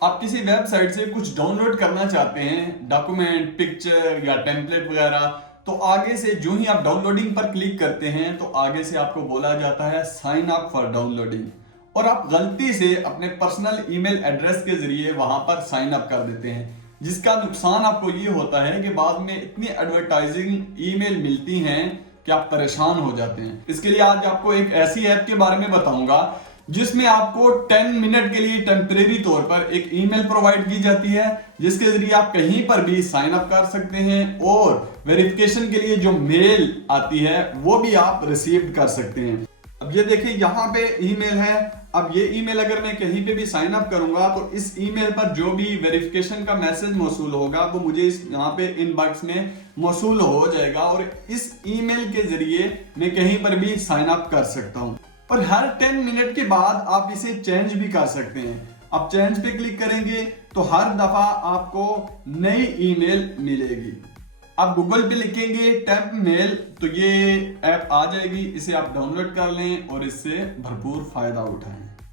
आप किसी वेबसाइट से कुछ डाउनलोड करना चाहते हैं, डॉक्यूमेंट, पिक्चर या टेम्पलेट वगैरह, तो आगे से जो ही आप डाउनलोडिंग पर क्लिक करते हैं तो आगे से आपको बोला जाता है साइन अप फॉर डाउनलोडिंग, और आप गलती से अपने पर्सनल ईमेल एड्रेस के जरिए वहां पर साइन अप कर देते हैं, जिसका नुकसान आपको ये होता है कि बाद में इतनी एडवर्टाइजिंग ईमेल मिलती हैं कि आप परेशान हो जाते हैं। इसके लिए आज आपको एक ऐसी ऐप के बारे में बताऊंगा जिसमें आपको 10 मिनट के लिए टेम्परेरी तौर पर एक ईमेल प्रोवाइड की जाती है, जिसके जरिए आप कहीं पर भी साइन अप कर सकते हैं और वेरिफिकेशन के लिए जो मेल आती है वो भी आप रिसीव कर सकते हैं। अब ये देखिए यहाँ पे ईमेल है। अब ये ईमेल अगर मैं कहीं पे भी साइन अप करूंगा तो इस ईमेल पर जो भी वेरिफिकेशन का मैसेज मौसूल होगा वो मुझे इस यहाँ पे इनबॉक्स में मौसूल हो जाएगा, और इस ईमेल के जरिए मैं कहीं पर भी साइन अप कर सकता हूँ। पर हर 10 मिनट के बाद आप इसे चेंज भी कर सकते हैं। आप चेंज पे क्लिक करेंगे तो हर दफा आपको नई ईमेल मिलेगी। आप गूगल पे लिखेंगे टेम्प मेल तो ये ऐप आ जाएगी, इसे आप डाउनलोड कर लें और इससे भरपूर फायदा उठाएं।